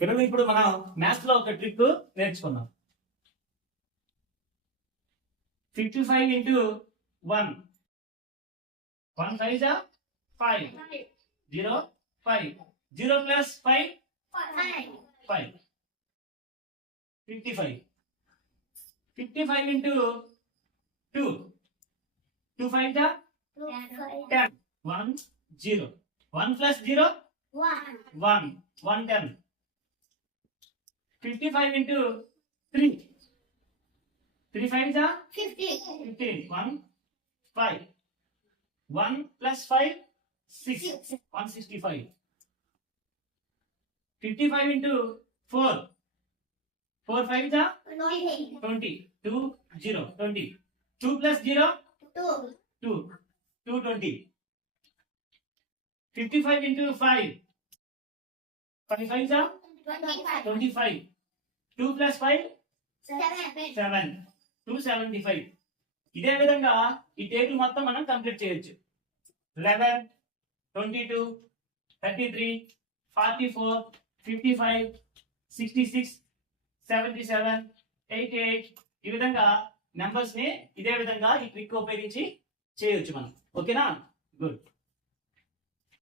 పిల్లలు ఇప్పుడు మనం మ్యాథ్స్లో ఒక ట్రిక్ నేర్చుకుందాం fifty five into one one five జా five zero five zero plus five five fifty five fifty five into two two five జా ten one zero one plus zero one one ten 55 into 3. 3 5 is 15. 15. 1, 5. 1 plus 5, 6. 165. 55 into 4. 4 5 is 20. 20. 2 0. 20. 2 plus 0? 2. 2. 2 20. 55 into 5. 5 5 is twenty five two plus five seven two seventy five ఇదే విధంగా ఈ table మొత్తం మనం complete చేయొచ్చు. Eleven twenty two thirty three forty four fifty five sixty six seventy seven eighty eight ఈ విధంగా నెంబర్స్ని ఇదే విధంగా ఈ ట్రిక్ ఉపయోగించి చేయొచ్చు మనం. ఓకేనా గుడ్